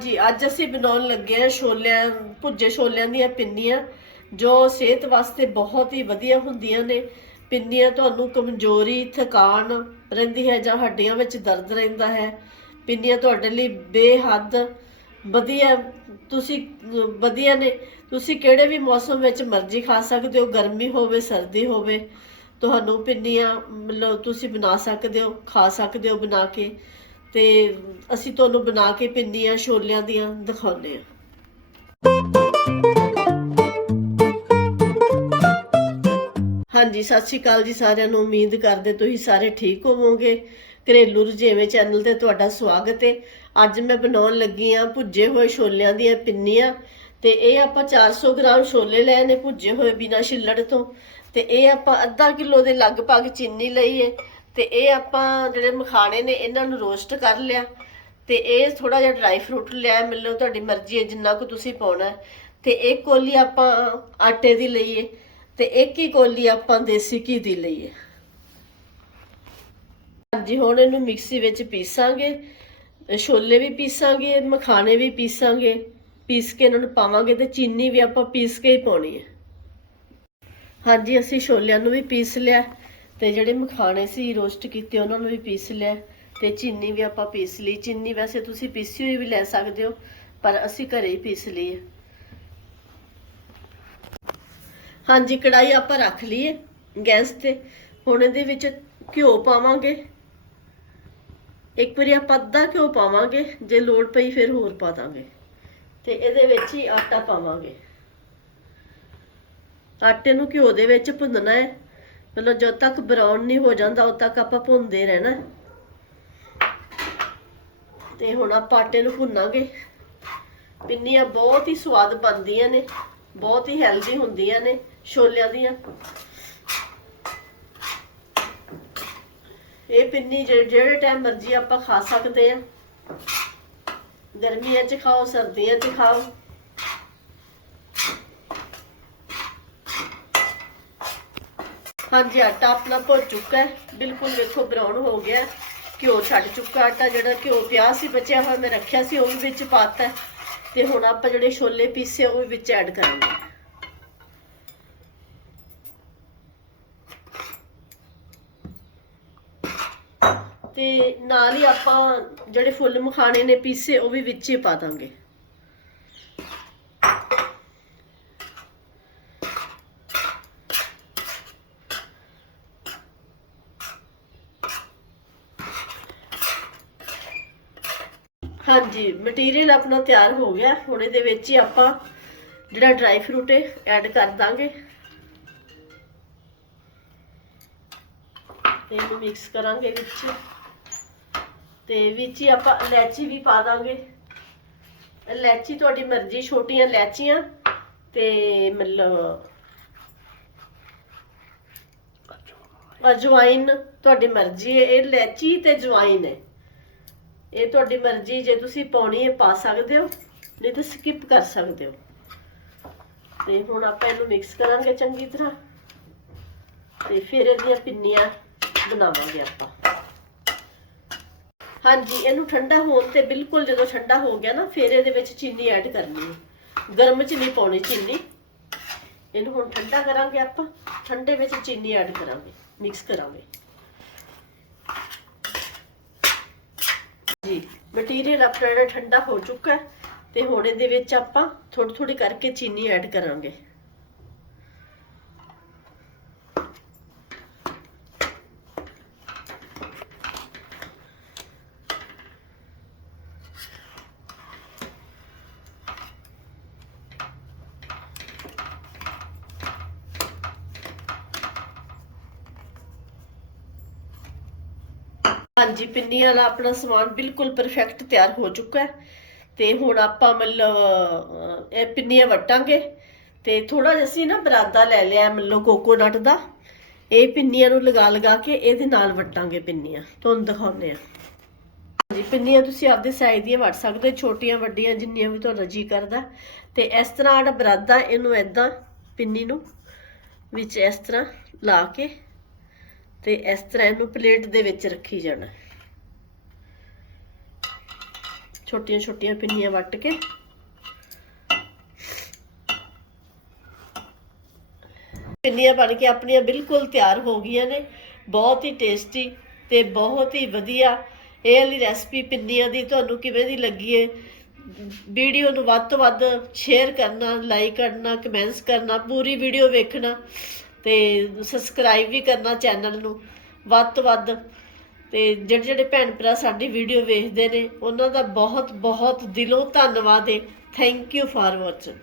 ਹਾਂਜੀ, ਅੱਜ ਅਸੀਂ ਬਣਾਉਣ ਲੱਗੇ ਹਾਂ ਛੋਲਿਆਂ, ਭੁੱਜੇ ਛੋਲਿਆਂ ਦੀਆਂ ਪਿੰਨੀਆਂ, ਜੋ ਸਿਹਤ ਵਾਸਤੇ ਬਹੁਤ ਹੀ ਵਧੀਆ ਹੁੰਦੀਆਂ ਨੇ। ਪਿੰਨੀਆਂ ਤੁਹਾਨੂੰ ਕਮਜ਼ੋਰੀ, ਥਕਾਨ ਰਹਿੰਦੀ ਹੈ ਜਾਂ ਹੱਡੀਆਂ ਵਿੱਚ ਦਰਦ ਰਹਿੰਦਾ ਹੈ। ਪਿੰਨੀਆਂ ਤੁਹਾਡੇ ਲਈ ਬੇਹੱਦ ਵਧੀਆ, ਤੁਸੀਂ, ਵਧੀਆ ਨੇ। ਤੁਸੀਂ ਕਿਹੜੇ ਵੀ ਮੌਸਮ ਵਿੱਚ ਮਰਜ਼ੀ ਖਾ ਸਕਦੇ ਹੋ, ਗਰਮੀ ਹੋਵੇ, ਸਰਦੀ ਹੋਵੇ, ਤੁਹਾਨੂੰ ਪਿੰਨੀਆਂ ਮਤਲਬ ਤੁਸੀਂ ਬਣਾ ਸਕਦੇ ਹੋ, ਖਾ ਸਕਦੇ ਹੋ ਬਣਾ ਕੇ। ਤੇ ਅਸੀਂ ਤੁਹਾਨੂੰ ਬਣਾ ਕੇ ਪਿੰਨੀਆਂ, ਛੋਲਿਆਂ ਦੀਆਂ ਦਿਖਾਉਂਦੇ ਹਾਂ। ਹਾਂਜੀ, ਸਤਿ ਸ਼੍ਰੀ ਅਕਾਲ ਜੀ ਸਾਰਿਆਂ ਨੂੰ। ਉਮੀਦ ਕਰਦੇ ਤੁਸੀਂ ਸਾਰੇ ਠੀਕ ਹੋਵੋਗੇ। ਘਰੇਲੂ ਰੁਝੇਵੇਂ ਚੈਨਲ ਤੇ ਤੁਹਾਡਾ ਸਵਾਗਤ ਹੈ ਅੱਜ ਮੈਂ ਬਣਾਉਣ ਲੱਗੀ ਆ ਭੁੱਜੇ ਹੋਏ ਛੋਲਿਆਂ ਦੀਆਂ ਪਿੰਨੀਆਂ। ਤੇ ਇਹ ਆਪਾਂ 400 ਗ੍ਰਾਮ ਛੋਲੇ ਲਏ ਨੇ ਭੁੱਜੇ ਹੋਏ ਬਿਨਾਂ ਛਿੱਲੜ ਤੋਂ। ਤੇ ਇਹ ਆਪਾਂ ਅੱਧਾ ਕਿਲੋ ਦੇ ਲਗਭਗ ਚੀਨੀ ਲਈ ਹੈ ਤੇ ਇਹ ਆਪਾਂ ਜਿਹੜੇ ਮਖਾਣੇ ਨੇ, ਇਹਨਾਂ ਨੂੰ ਰੋਸਟ ਕਰ ਲਿਆ ਤੇ ਇਹ ਥੋੜਾ ਜਿਹਾ ਡਰਾਈ ਫਰੂਟ ਲਿਆ, ਮਤਲਬ ਤੁਹਾਡੀ ਮਰਜ਼ੀ ਹੈ, ਜਿੰਨਾ ਕੁ ਤੁਸੀਂ ਪਾਉਣਾ ਹੈ। ਤੇ ਇੱਕ ਕੋਲੀ ਆਪਾਂ ਆਟੇ ਦੀ ਲਈਏ ਤੇ ਇੱਕ ਹੀ ਕੋਲੀ ਆਪਾਂ ਦੇਸੀ ਘੀ ਦੀ ਲਈਏ। ਹਾਂਜੀ, ਹੁਣ ਇਹਨੂੰ ਮਿਕਸੀ ਵਿੱਚ ਪੀਸਾਂਗੇ, ਛੋਲੇ ਵੀ ਪੀਸਾਂਗੇ, ਮਖਾਣੇ ਵੀ ਪੀਸਾਂਗੇ, ਪੀਸ ਕੇ ਇਹਨਾਂ ਨੂੰ ਪਾਵਾਂਗੇ ਤੇ ਚੀਨੀ ਵੀ ਆਪਾਂ ਪੀਸ ਕੇ ਹੀ ਪਾਉਣੀ ਹੈ। ਹਾਂਜੀ, ਅਸੀਂ ਛੋਲਿਆਂ ਨੂੰ ਵੀ ਪੀਸ ਲਿਆ। ਤੇ ਜਿਹੜੇ ਮਖਾਣੇ ਸੀ, ਰੋਸਟ ਕੀਤੇ, ਉਹਨਾਂ ਨੂੰ ਵੀ ਪੀਸ ਲਿਆ। ਤੇ ਚੀਨੀ ਵੀ ਆਪਾਂ ਪੀਸ ਲਈ। ਚੀਨੀ ਵੈਸੇ ਤੁਸੀਂ ਪੀਸੀ ਹੋਈ ਵੀ ਲੈ ਸਕਦੇ ਹੋ, ਪਰ ਅਸੀਂ ਘਰੇ ਹੀ ਪੀਸ ਲਈ ਹੈ ਹਾਂਜੀ ਕੜਾਈ ਆਪਾਂ ਰੱਖ ਲਈਏ ਗੈਸ ਤੇ। ਹੁਣ ਇਹਦੇ ਵਿੱਚ ਘਿਓ ਪਾਵਾਂਗੇ। ਇੱਕ ਵਾਰੀ ਆਪਾਂ ਅੱਧਾ ਘਿਓ ਪਾਵਾਂਗੇ, ਜੇ ਲੋੜ ਪਈ ਫਿਰ ਹੋਰ ਪਾ ਦਾਂਗੇ। ਤੇ ਇਹਦੇ ਵਿੱਚ ਹੀ ਆਟਾ ਪਾਵਾਂਗੇ। ਆਟੇ ਨੂੰ ਘਿਓ ਦੇ ਵਿੱਚ ਭੁੰਨਣਾ ਹੈ। ਮਤਲਬ ਜਦ ਤੱਕ ਬਰਾਊਨ ਨਹੀਂ ਹੋ ਜਾਂਦਾ, ਉਦ ਤੱਕ ਆਪਾਂ ਭੁੰਨਦੇ ਰਹਿਣਾ। ਤੇ ਹੁਣ ਆਪਾਂ ਆਟੇ ਨੂੰ ਭੁੰਨਾਂਗੇ। ਪਿੰਨੀਆਂ ਬਹੁਤ ਹੀ ਸਵਾਦ ਬਣਦੀਆਂ ਨੇ, ਬਹੁਤ ਹੀ ਹੈਲਦੀ ਹੁੰਦੀਆਂ ਨੇ ਛੋਲਿਆਂ ਦੀਆਂ। ਇਹ ਪਿੰਨੀ ਜਿਹੜੇ ਜਿਹੜੇ ਟਾਈਮ ਮਰਜ਼ੀ ਆਪਾਂ ਖਾ ਸਕਦੇ ਆ ਗਰਮੀਆਂ 'ਚ ਖਾਓ, ਸਰਦੀਆਂ 'ਚ ਖਾਓ। ਹਾਂਜੀ, ਆਟਾ ਆਪਣਾ ਭੁੱਜ ਚੁੱਕਾ ਹੈ। ਬਿਲਕੁਲ ਵੇਖੋ ਬਰਾਊਨ ਹੋ ਗਿਆ ਘਿਓ ਛੱਡ ਚੁੱਕਾ ਆਟਾ, ਜਿਹੜਾ ਘਿਓ ਪਿਆ ਸੀ, ਬਚਿਆ ਹੋਇਆ ਮੈਂ ਰੱਖਿਆ ਸੀ, ਉਹ ਵੀ ਵਿੱਚ ਪਾਤਾ ਹੈ। ਤੇ ਹੁਣ ਆਪਾਂ ਜਿਹੜੇ ਛੋਲੇ ਪੀਸੇ ਉਹ ਵੀ ਵਿੱਚ ਐਡ ਕਰਾਂਗੇ। ਤੇ ਨਾਲ ਹੀ ਆਪਾਂ ਜਿਹੜੇ ਫੁੱਲ ਮਖਾਣੇ ਨੇ ਪੀਸੇ, ਉਹ ਵੀ ਵਿੱਚ ਹੀ ਪਾ ਦਾਂਗੇ। ਹਾਂਜੀ ਮਟੀਰੀਅਲ ਆਪਣਾ ਤਿਆਰ ਹੋ ਗਿਆ। ਹੁਣ ਇਹਦੇ ਵਿੱਚ ਹੀ ਆਪਾਂ ਜਿਹੜਾ ਡਰਾਈ ਫਰੂਟ ਹੈ ਐਡ ਕਰ ਦਾਂਗੇ। ਤੇ ਇਹਨੂੰ ਮਿਕਸ ਕਰਾਂਗੇ ਵਿੱਚ। ਤੇ ਵਿੱਚ ਹੀ ਆਪਾਂ ਇਲਾਇਚੀ ਵੀ ਪਾ ਦਾਂਗੇ। ਇਲਾਇਚੀ ਤੁਹਾਡੀ ਮਰਜ਼ੀ, ਛੋਟੀਆਂ ਇਲਾਇਚੀਆਂ ਤੇ ਮਤਲਬ ਅਜਵਾਇਨ, ਤੁਹਾਡੀ ਮਰਜ਼ੀ ਹੈ। ਇਹ ਇਲਾਇਚੀ ਤੇ ਜਵਾਇਨ ਹੈ। ਇਹ ਤੁਹਾਡੀ ਮਰਜ਼ੀ, ਜੇ ਤੁਸੀਂ ਪਾਉਣੀ ਹੈ, ਪਾ ਸਕਦੇ ਹੋ, ਨਹੀਂ ਤਾਂ ਸਕਿਪ ਕਰ ਸਕਦੇ ਹੋ। ਤੇ ਹੁਣ ਆਪਾਂ ਇਹਨੂੰ ਮਿਕਸ ਕਰਾਂਗੇ ਚੰਗੀ ਤਰ੍ਹਾਂ। ਤੇ ਫਿਰ ਇਹਦੀਆਂ ਪਿੰਨੀਆਂ ਬਣਾਵਾਂਗੇ ਆਪਾਂ। ਹਾਂਜੀ, ਇਹਨੂੰ ਠੰਡਾ ਹੋਣ ਤੇ ਬਿਲਕੁਲ ਜਦੋਂ ਠੰਡਾ ਹੋ ਗਿਆ ਨਾ, ਫਿਰ ਇਹਦੇ ਵਿੱਚ ਚੀਨੀ ਐਡ ਕਰਨੀ ਹੈ। ਗਰਮ ਚ ਨਹੀਂ ਪਾਉਣੀ ਚੀਨੀ। ਇਹਨੂੰ ਹੁਣ ਠੰਡਾ ਕਰਾਂਗੇ ਆਪਾਂ। ਠੰਡੇ ਵਿੱਚ ਚੀਨੀ ਐਡ ਕਰਾਂਗੇ ਮਿਕਸ ਕਰਾਂਗੇ ਜੀ ਮਟੀਰੀਅਲ ਆਪਣਾ ਜਿਹੜਾ ਠੰਡਾ ਹੋ ਚੁੱਕਾ ਤੇ ਹੁਣ ਇਹਦੇ ਵਿੱਚ ਆਪਾਂ ਥੋੜੀ ਥੋੜੀ ਕਰਕੇ ਚੀਨੀ ਐਡ ਕਰਾਂਗੇ। ਹਾਂਜੀ, ਪਿੰਨੀਆਂ ਦਾ ਆਪਣਾ ਸਮਾਨ ਬਿਲਕੁਲ ਪਰਫੈਕਟ ਤਿਆਰ ਹੋ ਚੁੱਕਾ ਹੈ। ਤੇ ਹੁਣ ਆਪਾਂ ਮਤਲਬ ਇਹ ਪਿੰਨੀਆਂ ਵਟਾਂਗੇ। ਤੇ ਥੋੜਾ ਜਿਹਾ ਅਸੀਂ ਨਾ ਬਰਾਦਾ ਲੈ ਲਿਆ ਮਤਲਬ ਕੋਕੋਨਟ ਦਾ। ਇਹ ਪਿੰਨੀਆਂ ਨੂੰ ਲਗਾ ਲਗਾ ਕੇ ਇਹਦੇ ਨਾਲ ਵਟਾਂਗੇ ਪਿੰਨੀਆਂ। ਤੁਹਾਨੂੰ ਦਿਖਾਉਂਦੇ ਆ ਹਾਂਜੀ, ਪਿੰਨੀਆਂ ਤੁਸੀਂ ਆਪਦੇ ਸਾਈਜ਼ ਦੀਆਂ ਵਟ ਸਕਦੇ ਛੋਟੀਆਂ, ਵੱਡੀਆਂ, ਜਿੰਨੀਆਂ ਵੀ ਤੁਹਾਡਾ ਜੀ ਕਰਦਾ। ਤੇ ਇਸ ਤਰ੍ਹਾਂ ਆੜਾ ਬਰਾਦਾ, ਇਹਨੂੰ ਐਦਾਂ ਪਿੰਨੀ ਨੂੰ ਵਿੱਚ ਇਸ ਤਰ੍ਹਾਂ ਲਾ ਕੇ ਤੇ ਇਸ ਤਰ੍ਹਾਂ ਇਹਨੂੰ ਪਲੇਟ ਦੇ ਵਿੱਚ ਰੱਖੀ ਜਾਣਾ। ਛੋਟੀਆਂ ਛੋਟੀਆਂ ਪਿੰਨੀਆਂ ਵੱਟ ਕੇ। ਪਿੰਨੀਆਂ ਬਣ ਕੇ ਆਪਣੀਆਂ ਬਿਲਕੁਲ ਤਿਆਰ ਹੋ ਗਈਆਂ ਨੇ। ਬਹੁਤ ਹੀ ਟੇਸਟੀ ਤੇ ਬਹੁਤ ਹੀ ਵਧੀਆ। ਇਹ ਵਾਲੀ ਰੈਸਪੀ ਪਿੰਨੀਆਂ ਦੀ ਤੁਹਾਨੂੰ ਕਿਵੇਂ ਦੀ ਲੱਗੀ ਏ? ਵੀਡੀਓ ਨੂੰ ਵੱਧ ਤੋਂ ਵੱਧ ਸ਼ੇਅਰ ਕਰਨਾ ਲਾਈਕ ਕਰਨਾ ਕਮੈਂਟਸ ਕਰਨਾ, ਪੂਰੀ ਵੀਡੀਓ ਵੇਖਣਾ। ਤੇ ਸਬਸਕ੍ਰਾਈਬ ਵੀ ਕਰਨਾ ਚੈਨਲ ਨੂੰ, ਵੱਧ ਤੋਂ ਵੱਧ। ਤੇ ਜਿਹੜੇ ਜਿਹੜੇ ਭੈਣ ਭਰਾ ਸਾਡੀ ਵੀਡੀਓ ਵੇਖਦੇ ਨੇ, ਉਹਨਾਂ ਦਾ ਬਹੁਤ ਬਹੁਤ ਦਿਲੋਂ ਧੰਨਵਾਦ ਹੈ ਥੈਂਕ ਯੂ ਫਾਰ ਵਾਚਿੰਗ